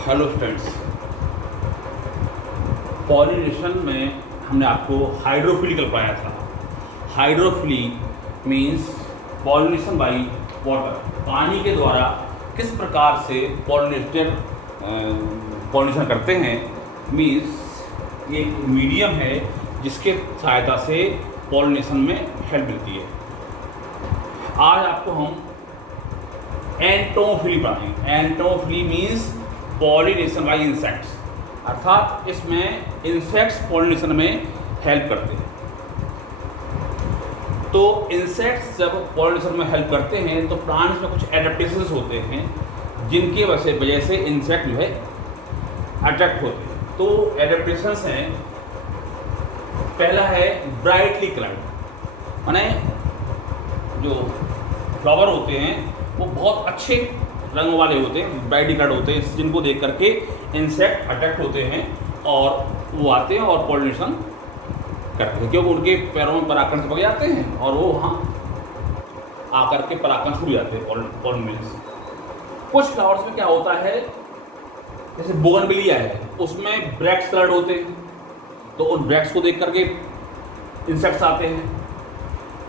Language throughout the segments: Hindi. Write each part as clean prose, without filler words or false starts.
हेलो फ्रेंड्स, पॉलिनेशन में हमने आपको हाइड्रोफिली कल पढ़ाया था। Hydrophily means pollination by water, पानी के द्वारा किस प्रकार से पॉलिनेटर पॉलिनेशन करते हैं। मीन्स ये एक मीडियम है जिसके सहायता से पॉलिनेशन में हेल्प मिलती है। आज आपको हम एंटोफिली पढ़ाएंगे। एंटोफिली मीन्स पॉलिनेशन बाय इंसेक्ट्स, अर्थात इसमें इंसेक्ट्स पॉलिनेशन में हेल्प करते हैं। तो इंसेक्ट्स जब पॉलिनेशन में हेल्प करते हैं तो प्लांट्स में कुछ एडेप्टेशंस होते हैं जिनकी वजह से इंसेक्ट जो है अट्रैक्ट होते हैं। तो एडेप्टेशंस हैं, पहला है ब्राइटली कलर्ड, माने जो फ्लावर होते हैं वो बहुत अच्छे रंग वाले होते हैं, ब्राइटली कलर्ड होते हैं, जिनको देख करके इंसेक्ट अट्रैक्ट होते हैं और वो आते हैं और पॉलिनेशन करते हैं, क्योंकि उनके पैरों में परागकण चिपक जाते हैं और वो वहाँ आकर के परागकण छूट जाते हैं पॉलिनेशन। कुछ फ्लावर्स में क्या होता है, जैसे बोगनविलिया है, उसमें ब्रैक्स कलर्ड होते हैं, तो उन ब्रैक्स को देख करके इंसेक्ट्स आते हैं।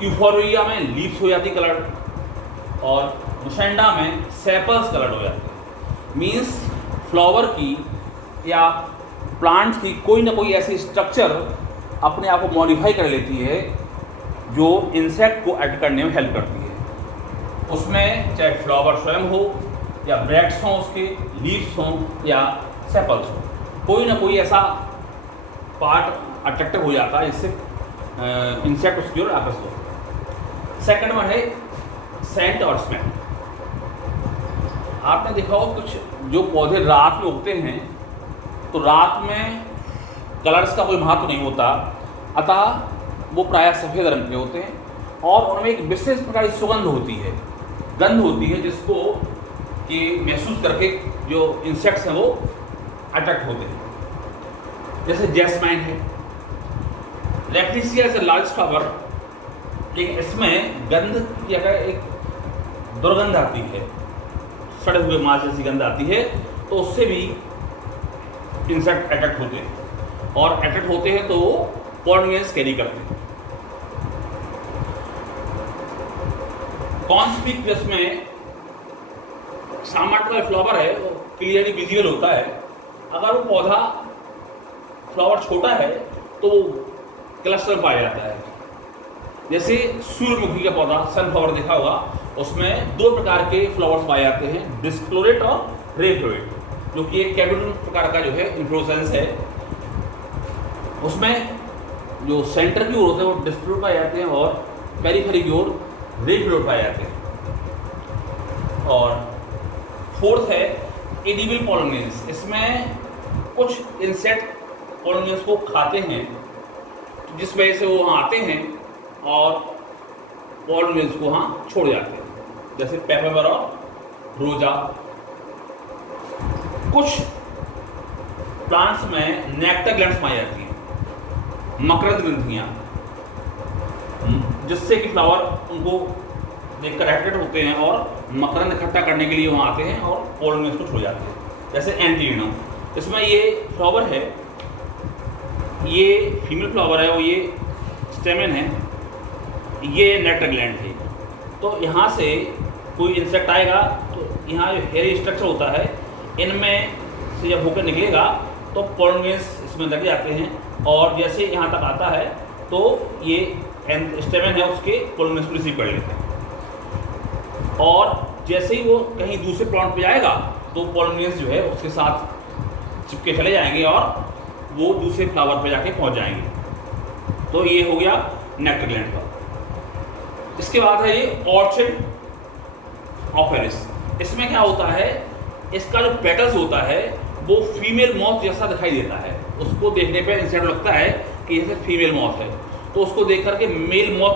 यूफोर्बिया में लीव्स हो जाती कलर्ड, और मुसेंडा में सेपल्स कलर्ड हो जाते हैं। मीन्स फ्लावर की या प्लांट्स की कोई ना कोई ऐसी स्ट्रक्चर अपने आप को मॉडिफाई कर लेती है जो इंसेक्ट को अट्रैक्ट करने में हेल्प करती है। उसमें चाहे फ्लावर स्वयं हो या ब्रैक्ट्स हों, उसके लीव्स हों या सेपल्स हों, कोई ना कोई ऐसा पार्ट अट्रैक्टिव हो जाता है जिससे इंसेक्ट उसकी ओर आकर्षित होता है। सेकंड वन है सेंट और स्मेल। आपने देखा हो कुछ जो पौधे रात में उगते हैं तो रात में कलर्स का कोई महत्व नहीं होता, अतः वो प्रायः सफ़ेद रंग के होते हैं और उनमें एक विशेष प्रकार की सुगंध होती है, गंध होती है, जिसको कि महसूस करके जो इंसेक्ट्स हैं वो अट्रैक्ट होते हैं। जैसे जैस्माइन है, लैक्टिसिया से लार्ज फ्लावर, लेकिन इसमें गंध की जगह एक दुर्गंध आती है, सड़े हुए मांस जैसी गंध आती है, तो उससे भी इंसेक्ट अट्रैक्ट होते हैं, और अट्रैक्ट होते हैं तो वो पॉलिनेशन कैरी करते हैं। कॉन्स्पिकुअस में सामान्य फ्लावर है वो क्लियरली विजिबल होता है। अगर वो पौधा फ्लावर छोटा है तो क्लस्टर पाया जाता है। जैसे सूर्यमुखी का पौधा, सनफ्लावर देखा होगा, उसमें दो प्रकार के फ्लावर्स पाए जाते हैं, डिस्क्लोरेट और रेफ्लोरेट, जो कि एक कैबिनल प्रकार का जो है इन्फ्लोरेसेंस है। उसमें जो सेंटर की ओर होते हैं वो डिस्क्लोरेट पाए जाते हैं और पेरिफेरी की ओर रेफ्लोरेट पाए जाते हैं। और फोर्थ है एडिबल पॉलिनेशंस। इसमें कुछ इंसेक्ट पॉलिनेशंस को खाते हैं जिस वजह से वो वहाँ आते हैं और पॉलिनेशंस को वहाँ छोड़ जाते हैं, जैसे पेपर और रोजा। कुछ प्लांट्स में नेक्टर ग्लैंड्स पाई जाती हैं, मकरंद ग्रंथियाँ, जिससे कि फ्लावर उनको देखकर अट्रैक्ट होते हैं और मकरंद इकट्ठा करने के लिए वहाँ आते हैं और पॉलिनेशंस को छोड़ जाते हैं। जैसे एंटीलिना, इसमें ये फ्लावर है, ये फीमेल फ्लावर है, वो ये स्टेमन है, ये नेक्टर ग्लैंड है। तो यहाँ से कोई इंसेक्ट आएगा तो यहाँ जो हेयर स्ट्रक्चर होता है, इनमें से जब होकर निकलेगा तो पॉलिनेशंस इसमें लग जाते हैं, और जैसे यहाँ तक आता है तो ये स्टेमन है उसके पॉलिनेशंस को रिसीव कर लेते हैं, और जैसे ही वो कहीं दूसरे प्लांट पे जाएगा तो पॉलिनेशंस जो है उसके साथ चिपके चले जाएंगे और वो दूसरे फ्लावर पे जाके पहुँच जाएंगे। तो ये हो गया नेक्टर ग्लैंड का। इसके बाद है ये ऑर्चिड ऑफ एरिस। इसमें क्या होता है, इसका जो पेटल्स होता है वो फीमेल मॉथ जैसा दिखाई देता है। उसको देखने पे इंसेक्ट लगता है कि जैसे फीमेल मॉथ है, तो उसको देख करके मेल मॉथ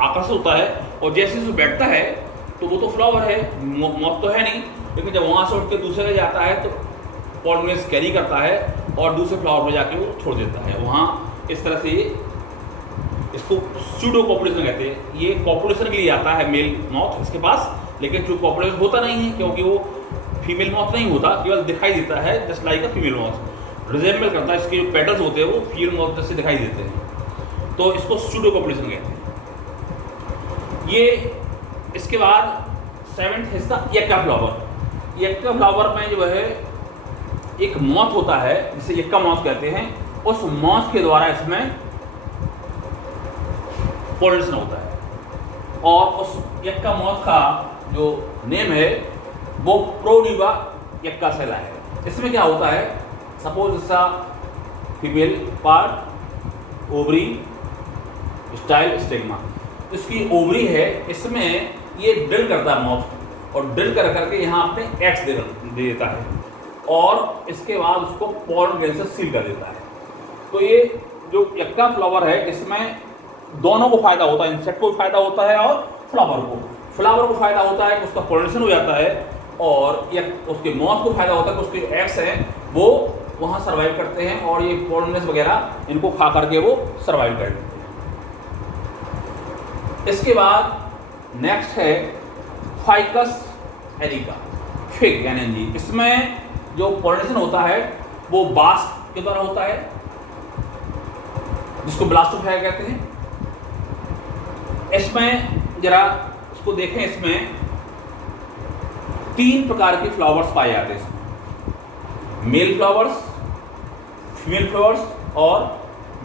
आकर्षित होता है, और जैसे वो बैठता है तो वो तो फ्लावर है, मॉथ तो है नहीं, लेकिन जब वहाँ से उठ के दूसरे जगह जाता है तो पॉलिनेशन कैरी करता है और दूसरे फ्लावर पर जाके वो छोड़ देता है। वहाँ इस तरह से ये, इसको सूडो कॉपुलेशन कहते हैं। ये कॉपुलेशन के लिए आता है मेल मॉथ इसके पास, लेकिन ट्रू कॉपुलेशन होता नहीं है क्योंकि वो फीमेल मॉथ नहीं होता, केवल दिखाई देता है just like a female moth, resemble करता है, इसके जो पेटल्स होते हैं वो फीमेल मॉथ जैसे दिखाई देते हैं, तो इसको स्यूडोकोप्लेशन कहते हैं। ये इसके बाद 7th है इसका यक्का फ्लावर। यक्का फ्लावर में जो है एक मॉथ होता है जिसे यक्का मॉथ कहते हैं, उस मॉथ के द्वारा इसमें पॉलिनेशन होता है, और उस यक्का मॉथ का जो नेम है वो प्रोड्यूबा यक्का सेला है। इसमें क्या होता है, सपोज इसका female part ovary style stigma, इसकी ओवरी है, इसमें ये ड्रिल करता है मॉथ, और ड्रिल कर करके यहाँ अपने एग्स दे देता है, और इसके बाद उसको पॉलन ग्रेन से सील कर देता है। तो ये जो यक्का फ्लावर है इसमें दोनों को फायदा होता है, इंसेक्ट को भी फायदा होता है और फ्लावर को फायदा होता है कि उसका पॉलिनेशन हो जाता है, और उसके मॉथ को फायदा होता है कि उसके एग्स हैं वो वहाँ सर्वाइव करते हैं, और ये पॉलिनेशन वगैरह इनको खा करके वो सर्वाइव कर लेते हैं। इसके बाद नेक्स्ट है फाइकस एरिका, फिग यानी जी, इसमें जो पॉलिनेशन होता है वो बास्ट के द्वारा होता है, जिसको ब्लास्टोफाइरा कहते हैं। इसमें जरा इसको देखें, इसमें 3 प्रकार के फ्लावर्स पाए जाते हैं इसमें, मेल फ्लावर्स, फीमेल फ्लावर्स और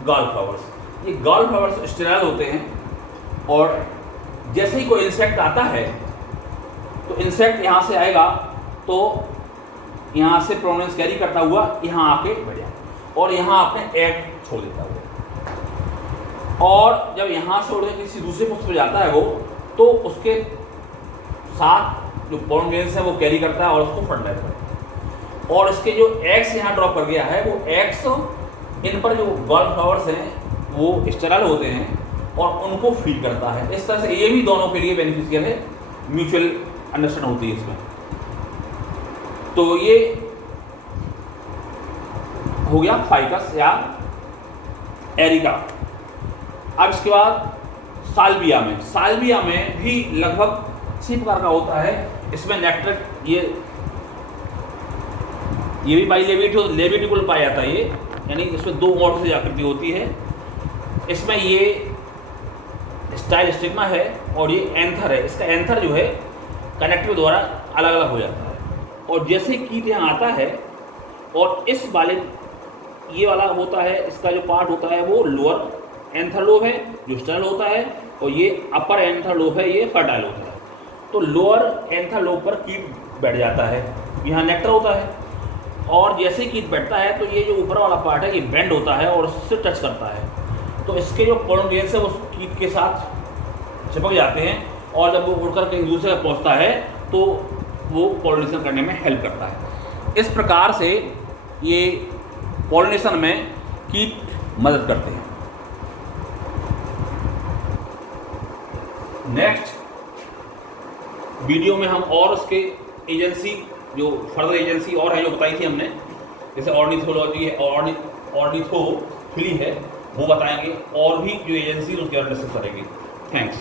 गर्ल फ्लावर्स। ये गर्ल फ्लावर्स स्टेराइल होते हैं, और जैसे ही कोई इंसेक्ट आता है तो इंसेक्ट यहाँ से आएगा तो यहाँ से प्रोनेंस कैरी करता हुआ यहाँ आके बैठ जाए और यहाँ अपने एग छोड़ देता हुआ, और जब यहाँ से उड़ के किसी दूसरे पुष्प पर जाता है वो, तो उसके साथ जो पॉलन ग्रेन्स है वो कैरी करता है और उसको फर्टिलाइज करता है, और इसके जो एग्स यहाँ ड्रॉप कर गया है वो एग्स इन पर जो गर्ल फ्लावर्स हैं वो स्टेराइल होते हैं और उनको फीड करता है। इस तरह से ये भी दोनों के लिए बेनिफिशियल है, म्यूचुअल अंडरस्टैंड होती है इसमें। तो ये हो गया फाइकस या एरिका। अब इसके बाद साल्विया में भी लगभग इसी प्रकार का होता है। इसमें नेक्टर ये भी बाई लेविटिकुल पाया जाता है, ये यानी इसमें 2 और से आकृति होती है। इसमें ये स्टाइल स्टिग्मा है और ये एंथर है। इसका एंथर जो है कनेक्टिव द्वारा अलग अलग हो जाता है, और जैसे कीट यहाँ आता है और इस वाले ये वाला होता है, इसका जो पार्ट होता है वो लोअर एंथर लोब है जो स्टेराइल होता है, और ये अपर एंथर लोब है ये फर्टाइल होता है। तो लोअर एंथर लोब पर कीट बैठ जाता है, यहाँ नेक्टर होता है, और जैसे कीट बैठता है तो ये जो ऊपर वाला पार्ट है ये बेंड होता है और उससे टच करता है, तो इसके जो पॉलन ग्रेन्स है वो कीट के साथ चिपक जाते हैं, और जब वो उड़कर कहीं दूसरे जगह पहुँचता है तो वो पॉलिनेशन करने में हेल्प करता है। इस प्रकार से ये पॉलिनेशन में कीट मदद करते हैं। नेक्स्ट वीडियो में हम और उसके एजेंसी जो फर्दर एजेंसी और है जो बताई थी हमने, जैसे ऑर्निथोलॉजी है, ऑर्निथोफिली है, वो बताएंगे, और भी जो एजेंसी उसके बारे में डिस्कस करेंगे। थैंक्स।